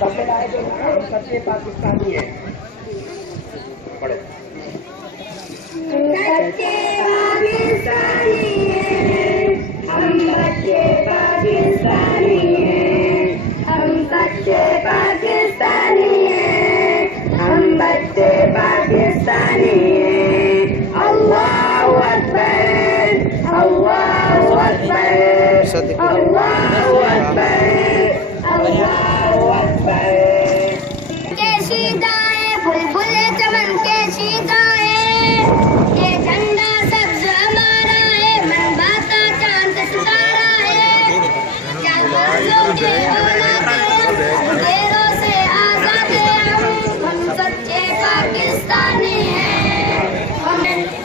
सब मिलाए जो हम सच्चे पाकिस्तानी हैं। पढ़ो। हम सच्चे पाकिस्तानी हैं, हम सच्चे पाकिस्तानी हैं, हम सच्चे पाकिस्तानी हैं, हम बच्चे पाकिस्तानी हैं। अल्लाहु अकबर, अल्लाहु अकबर, अल्लाहु अकबर, अल्लाहु अकबर। के सीधाए बुलबुल चमन के सीधाए, ये झंडा सब्ज हमारा है, मन बाता चांद सितारा है। क्या लोगे अंधेरों से आजाद हम सच्चे पाकिस्तानी हैं,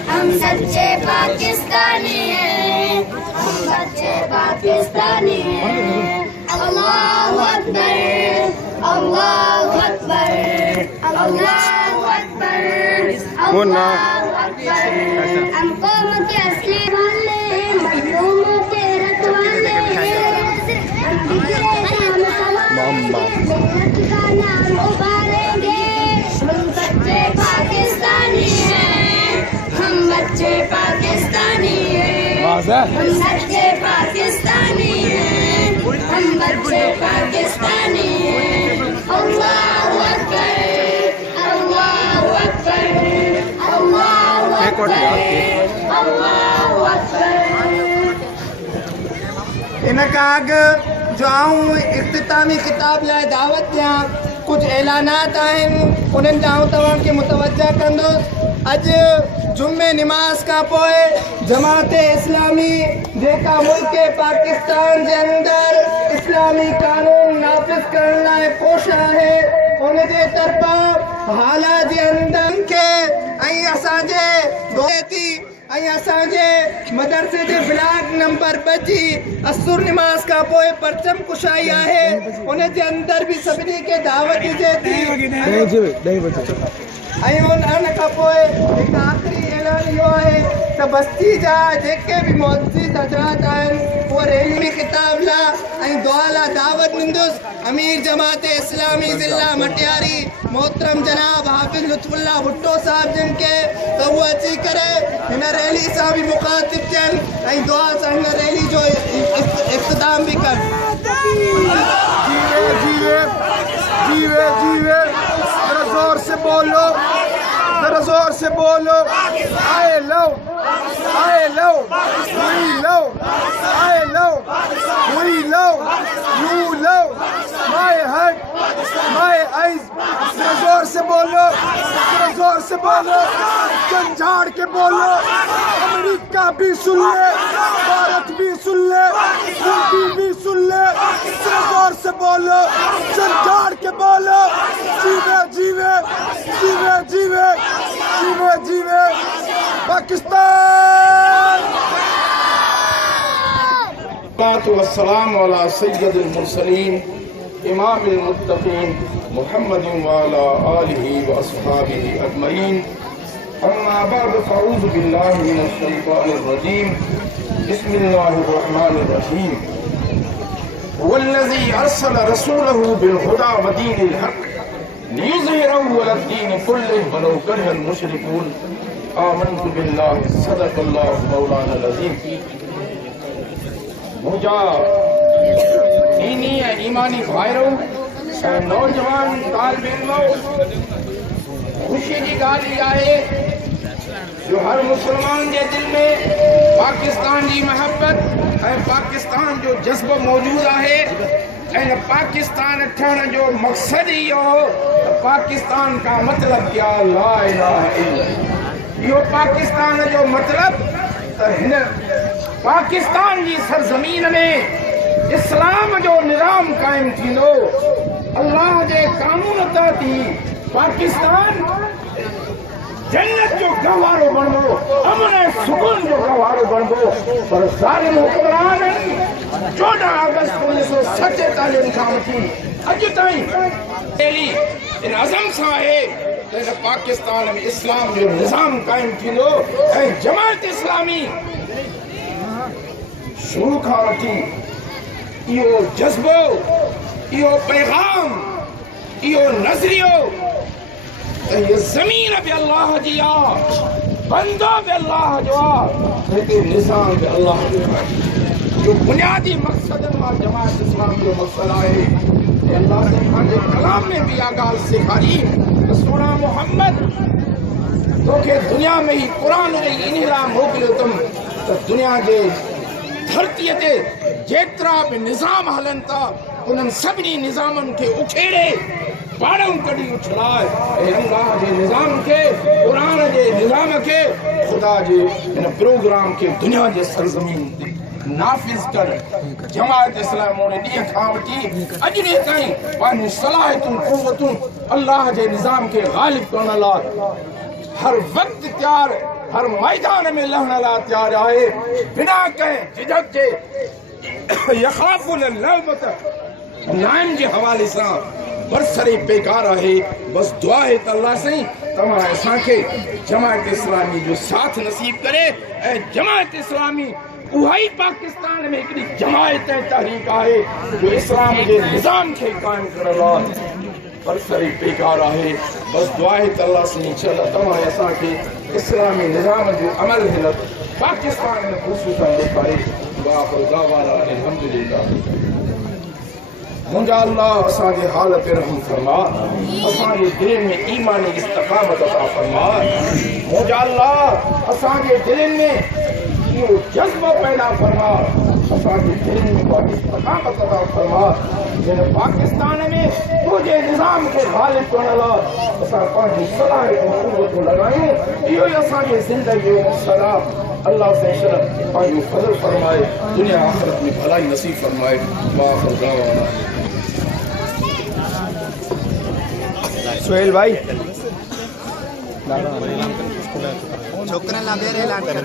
हम सच्चे पाकिस्तानी हैं, हम सच्चे पाकिस्तानी हैं। अल्लाहु अकबर, अल्लाहु अकबर, अल्लाहु अकबर, अल्लाहु अकबर। हम कौम के असली वाले हैं, मजलूमों के रखवाले हैं, हम बिगड़े नाम संवारेंगे, मेहनत का नाम उभारेंगे। हम सच्चे पाकिस्तानी हैं, हम बच्चे पाकिस्तानी हैं, हम सच्चे पाकिस्तानी हैं, हम बच्चे पाकिस्तानी हैं। अल्लाहु अकबर, अल्लाहु अकबर, अल्लाहु अकबर, अल्लाहु अकबर। इन खां अॻु जो आऊं इख़्तितामी किताब लाइ दावत ॾियां, कुछ ऐलानात आहिनि, उन्हनि ॾांहुं तव्हांखे मुतवजा कंदुसि। अॼु जुमे निमाज़ खां पोइ जमात इस्लामी जेका मुल्क पाकिस्तान जे अंदरि इस्लामी कानून नाफ़िज़ करण लाइ कोश आहे, उनजे तरफ़ां हालात जे अंदरि खे ऐं असांजे असांजे मदरसे जे ब्लॉक नंबर 2 जी असुर निमाज़ खां पोइ परचम कुशाई आहे, उनजे अंदरि बि सभिनी खे दावत ॾिजे थी। ऐं उन खां पोइ हिकु आख़िरी ऐलान इहो आहे त बस्ती जा जेके बि मुअज़्ज़िज़ हज़रात आहिनि उहे रैली में ख़िताब लाइ ऐं दुआ लाइ दावत ॾींदुसि। अमीर जमात इस्लामी ज़िला मटियारी मोहतरम जनाब हाफ़िज़ लुत्फ़ुल्लाह भुट्टो साहब जिन खे त उहे अची करे हिन रैली सां बि मुख़ातिब थियनि ऐं दुआ सां हिन रैली जो इख़्तिताम बि कनि। जीवे जीवे जरा जोर से बोलो, जरा जोर से बोलो। आए लो, आए लो, हुई लो, आए लो, हुई लो, यू लो, माय हार्ट, माय आइज। जरा जोर से बोलो, जरा जोर से बोलो, झाड़ के बोलो। अमेरिका भी सुन ले, भारत भी सुन ले, तुर्की भी सुन ले। जरा जोर से बोलो, झाड़ के बोलो। जीवे जीवे, जीवे जीवे, जीवे जीवे पाकिस्तान। वस्सलाम अला सय्यदिल मुरसलीन इमामिल मुत्तकीन मुहम्मदिन व अला आलिहि व अस्हाबिहि अजमईन। अम्मा बअद फअऊज़ु बिल्लाहि मिनश शैतानिर रजीम। बिस्मिल्लाहिर रहमानिर रहीम। वल्लज़ी अरसल रसूलहु बिल हुदा व दीनिल हक़ लियुज़हिरहु अलद्दीन कुल्लिहि वलौ करिहल मुशरिकून। आमन्तु बिल्लाहि सदक़ल्लाहु मौलाना अज़ीम। मुझा दीनी ऐं ईमानी भाइरों ऐं नौजवान तालिब इल्मो, ख़ुशी जी ॻाल्हि इहा आहे जो हर मुसलमान जे दिल में पाकिस्तान जी महबत ऐं पाकिस्तान जो जज़्बो मौजूदु आहे। ऐं पाकिस्तान ठहण जो मक़सदु इहो हो त पाकिस्तान का मतिलब क्या ला इलाहा इल्लल्लाह। इहो पाकिस्तान जो मतिलब त हिन पाकिस्तान जी सरज़मीन में इस्लाम जो निज़ाम क़ाइमु थींदो, अल्लाह जे कानून तहत ई पाकिस्तान जन्नत जो गहवारो बणिबो, अमन ऐं सुकून जो गहवारो बणिबो। पर ज़ालिम हुक्मरान 14 अगस्त 1947 खां वठी अॼु ताईं इन अज़म सां आहे त हिन पाकिस्तान में इस्लाम जो निज़ाम क़ाइमु थींदो। ऐं जमात इस्लामी शुरू खां वठी इहो जज़्बो, इहो पैगाम इहो नज़रियो त ये ज़मीन भी अल्लाह जी आहे, बंदो भी अल्लाह जो आहे, हिते निज़ाम भी अल्लाह जो आहे। जो बुनियादी मक़सद मां जमात इस्लाम जो मक़सद आहे, अल्लाह ने पंहिंजे कलाम में भी इहा ॻाल्हि सेखारी त सोना मोहम्मद तोखे दुनिया में ही क़ुरान ॾेई इन लाइ मोकिलियो अथमि त दुनिया जे धरतीअ ते जेतिरा बि निज़ाम हलनि था उन्हनि सभिनी निज़ामनि खे उखेड़े पाड़ूं कढी उछलाए ऐं अल्लाह जे निज़ाम खे, क़ुरान जे निज़ाम खे, ख़ुदा जे हिन प्रोग्राम खे दुनिया जे सरज़मीन ते नाफ़िज़ कर। जमात इस्लाम उन ॾींहं खां वठी अॼु ॾींहं ताईं पंहिंजी सलाहियतूं क़ुव्वतूं अल्लाह जे निज़ाम खे ग़ालिब करण लाइ हर वक़्तु तयारु, हर मैदान में लहण लाइ तयारु आहे, बिना कंहिं झिझक जे। यख़ाफ़ुल लौमत लाइम जे हवाले सां बरसरे बेकार आहे। बस दुआ है त अल्लाह साईं तव्हां असांखे जमात इस्लामी जो साथ नसीब करे ऐं जमात इस्लामी उहा ई पाकिस्तान में हिकिड़ी जमायत ऐं तहरीक आहे जो इस्लाम जे निज़ाम खे क़ाइम करण लाइ बरसरे बेकार आहे। बस दुआ है त अल्लाह साईं इंशाअल्लाह तव्हां असांखे इस्लामी निज़ाम जो अमल हिन पाकिस्तान में ख़ुसूसन ॾेखारे। वाखिर दावाना अल्हम्दुलिल्लाह। मुंहिंजा अल्लाह असांजे हाल ते रहम फरमा, असांजे दिलनि में ईमानी इस्तक़ामत अता फरमा। मुंहिंजा अल्लाह असांजे दिलनि में इहो जज़्बो पैदा फरमा, असांजे दिलनि में इहा इस्तक़ामत अता फरमा जिन पाकिस्तान में तुंहिंजे निज़ाम खे ग़ालिब करण लाइ असां पंहिंजी सलाहियतूं क़ुव्वतूं लॻायूं। इहो ई असांजे ज़िंदगी जो मक़सदु आहे। अल्लाह से शरफ पंहिंजो फज़ल फरमाए, दुनिया आख़िरत में भलाई नसीब फरमाए। वाखिर दावाना। सुहेल भाई छोकरा ना दे रहे ऐलान कर।